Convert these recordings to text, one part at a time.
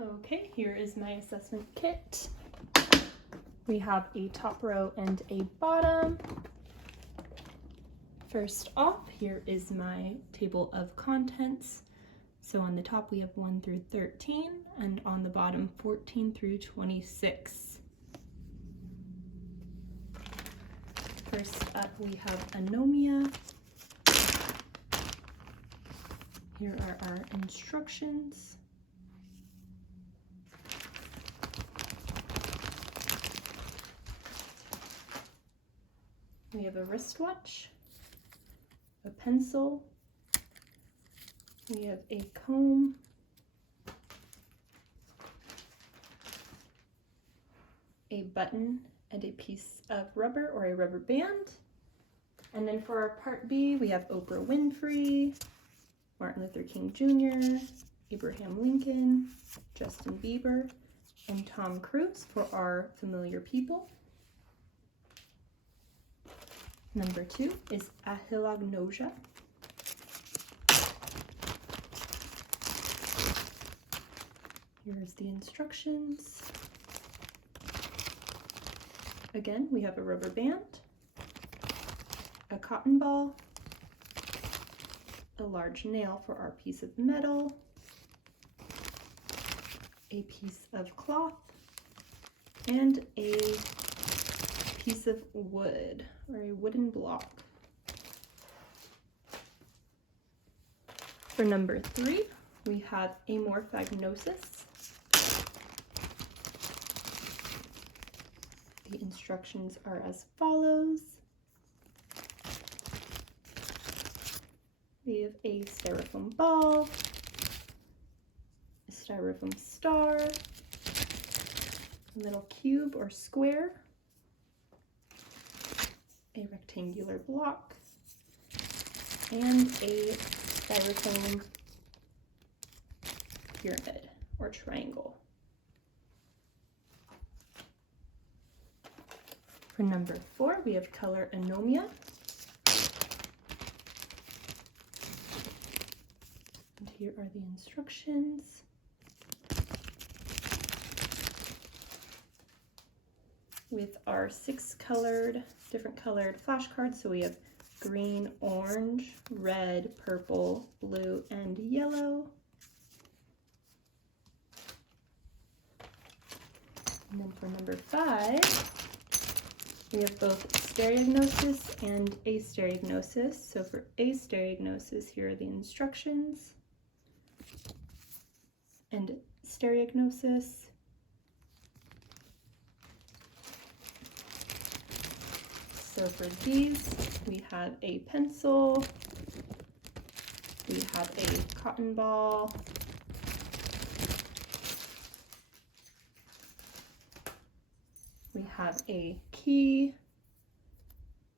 Okay, here is my assessment kit. We have a top row and a bottom. First off, here is my table of contents. So on the top we have 1 through 13, and on the bottom 14 through 26. First up we have anomia. Here are our instructions. We have a wristwatch, a pencil, we have a comb, a button, and a piece of rubber or a rubber band. And then for our part B, we have Oprah Winfrey, Martin Luther King Jr., Abraham Lincoln, Justin Bieber, and Tom Cruise for our familiar people. Number 2 is ahilagnosia. Here's the instructions. Again, we have a rubber band, a cotton ball, a large nail for our piece of metal, a piece of cloth, and a piece of wood or a wooden block. For number 3, we have amorphagnosis. The instructions are as follows. We have a styrofoam ball, a styrofoam star, a little cube or square, a rectangular block, and a styrofoam pyramid or triangle. For number 4, we have color anomia. And here are the instructions. With our 6 different colored flashcards. So we have green, orange, red, purple, blue, and yellow. And then for number 5, we have both stereognosis and astereognosis. So for astereognosis, here are the instructions. And stereognosis, so for these, we have a pencil, we have a cotton ball, we have a key,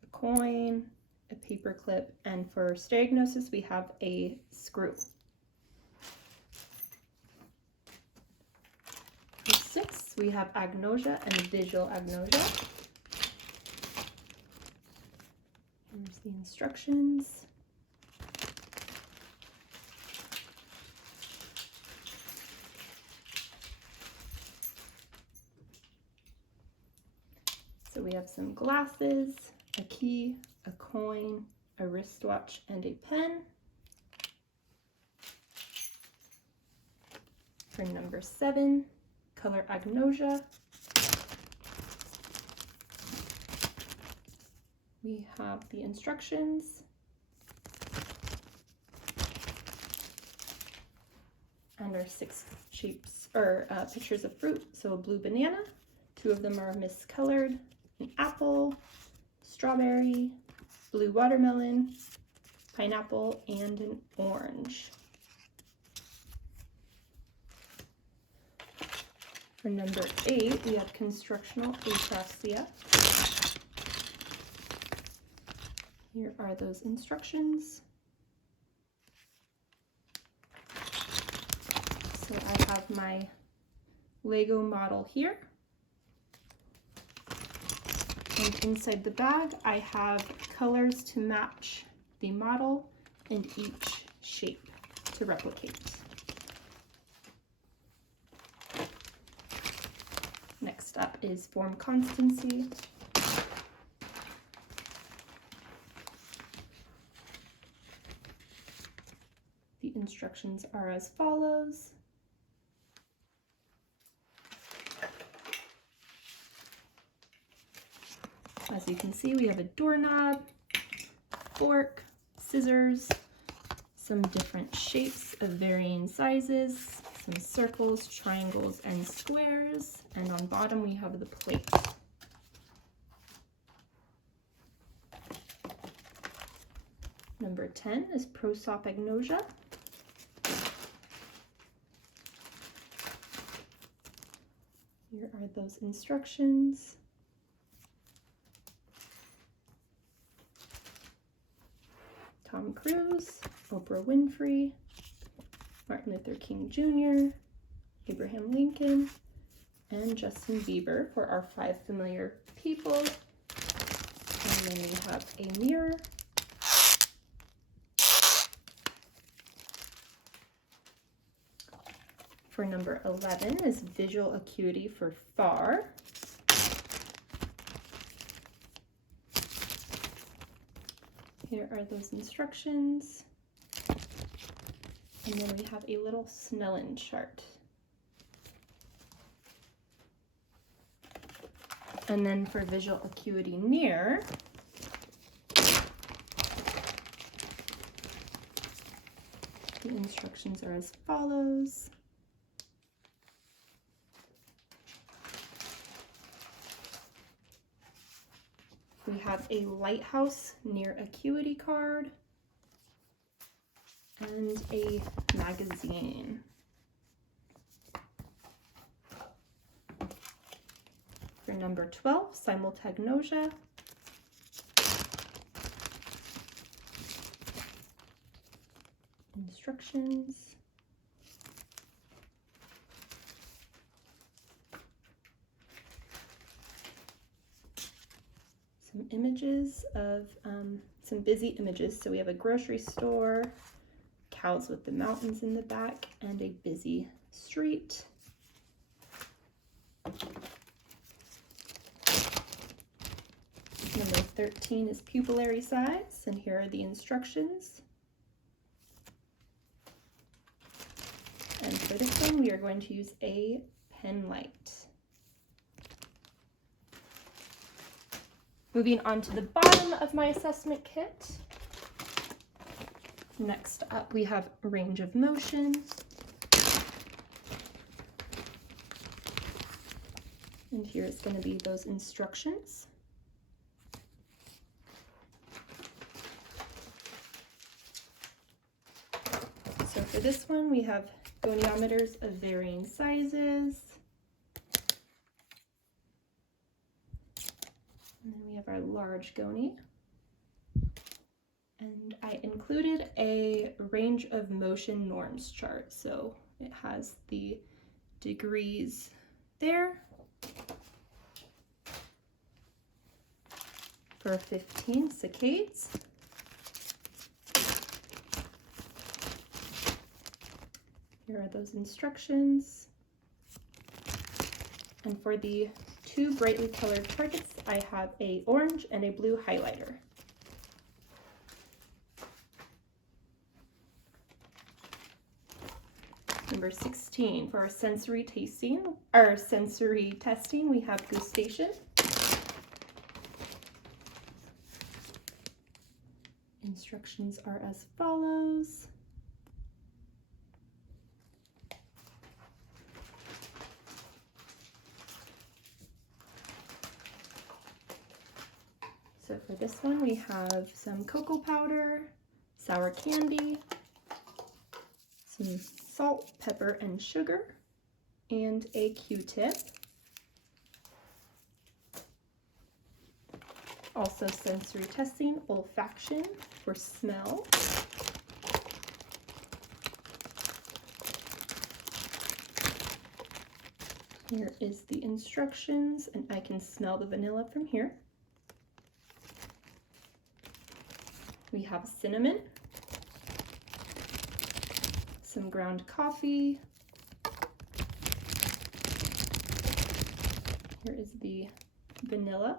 a coin, a paper clip, and for stereognosis, we have a screw. For 6, we have agnosia and visual agnosia. Here's the instructions. So we have some glasses, a key, a coin, a wristwatch, and a pen. For number 7, color agnosia, we have the instructions and our 6 shapes or pictures of fruit. So a blue banana, 2 of them are miscolored, an apple, strawberry, blue watermelon, pineapple, and an orange. For number 8, we have constructional apraxia. Here are those instructions. So I have my Lego model here. And inside the bag, I have colors to match the model and each shape to replicate. Next up is form constancy. The instructions are as follows. As you can see, we have a doorknob, fork, scissors, some different shapes of varying sizes, some circles, triangles, and squares, and on bottom we have the plate. Number 10 is prosopagnosia. Here are those instructions. Tom Cruise, Oprah Winfrey, Martin Luther King Jr., Abraham Lincoln, and Justin Bieber for our 5 familiar people. And then we have a mirror. For number 11 is visual acuity for far. Here are those instructions. And then we have a little Snellen chart. And then for visual acuity near, the instructions are as follows. We have a lighthouse near acuity card and a magazine. For number 12, simultagnosia. Instructions. Some images of some busy images. So we have a grocery store, cows with the mountains in the back, and a busy street. Number 13 is pupillary size, and here are the instructions. And for this one, we are going to use a pen light. Moving on to the bottom of my assessment kit. Next up, we have range of motion. And here is going to be those instructions. So for this one, we have goniometers of varying sizes. And then we have our large goni. And I included a range of motion norms chart. So it has the degrees there. For 15 saccades. Here are those instructions. And for the 2 brightly colored targets, I have a orange and a blue highlighter. Number 16, for our sensory testing, we have gustation. Instructions are as follows. So for this one, we have some cocoa powder, sour candy, some salt, pepper, and sugar, and a Q-tip. Also sensory testing, olfaction for smell. Here is the instructions, and I can smell the vanilla from here. We have cinnamon, some ground coffee, Here is the vanilla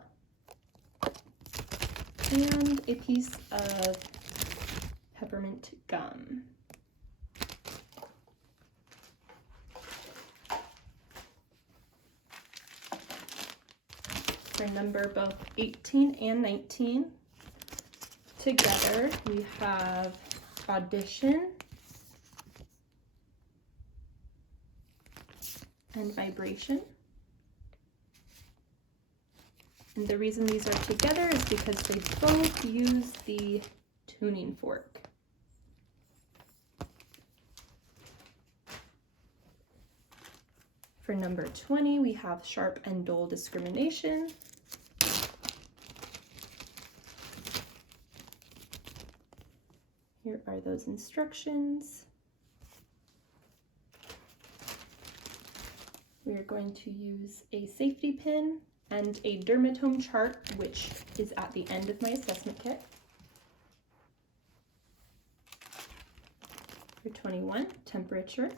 and a piece of peppermint gum. For number both 18 and 19, together we have Audition and Vibration. And the reason these are together is because they both use the tuning fork. For number 20, we have Sharp and Dull Discrimination. Here are those instructions. We are going to use a safety pin and a dermatome chart, which is at the end of my assessment kit. For 21, temperature.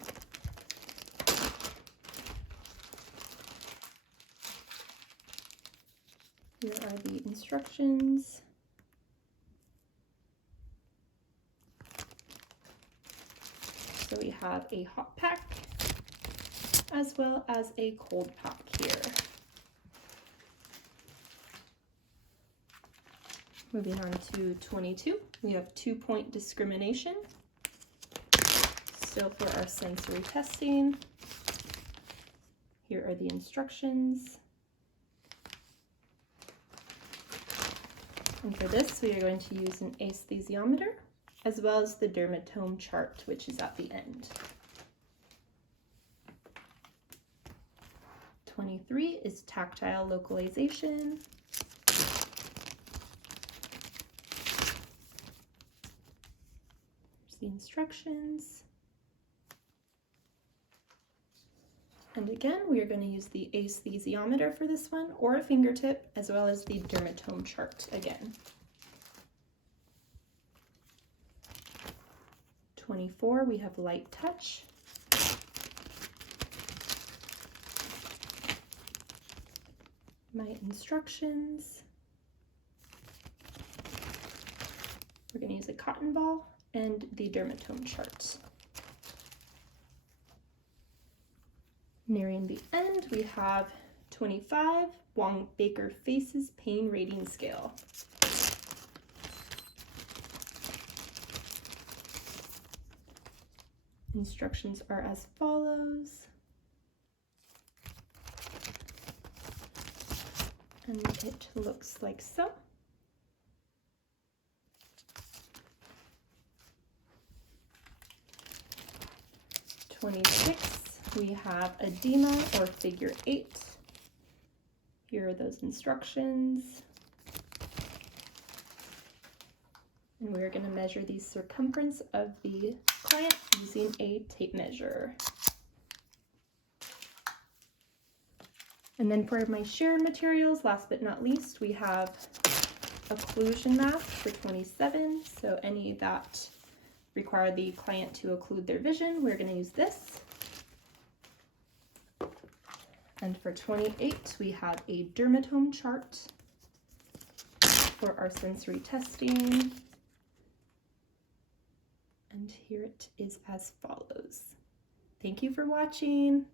Here are the instructions. So we have a hot pack as well as a cold pack here. Moving on to 22, we have 2-point discrimination. Still for our sensory testing. Here are the instructions. And for this, we are going to use an aesthesiometer as well as the dermatome chart, which is at the end. 23 is tactile localization. Here's the instructions. And again, we are going to use the aesthesiometer for this one, or a fingertip, as well as the dermatome chart again. 24, we have light touch. My instructions. We're going to use a cotton ball and the dermatome chart. Nearing the end, we have 25, Wong Baker Faces Pain Rating Scale. Instructions are as follows. And it looks like so. We have edema or figure 8. Here are those instructions. And we're going to measure the circumference of the client using a tape measure. And then for my shared materials, last but not least, we have occlusion mask for 27. So any that require the client to occlude their vision, we're going to use this. And for 28, we have a dermatome chart for our sensory testing. And here it is as follows. Thank you for watching.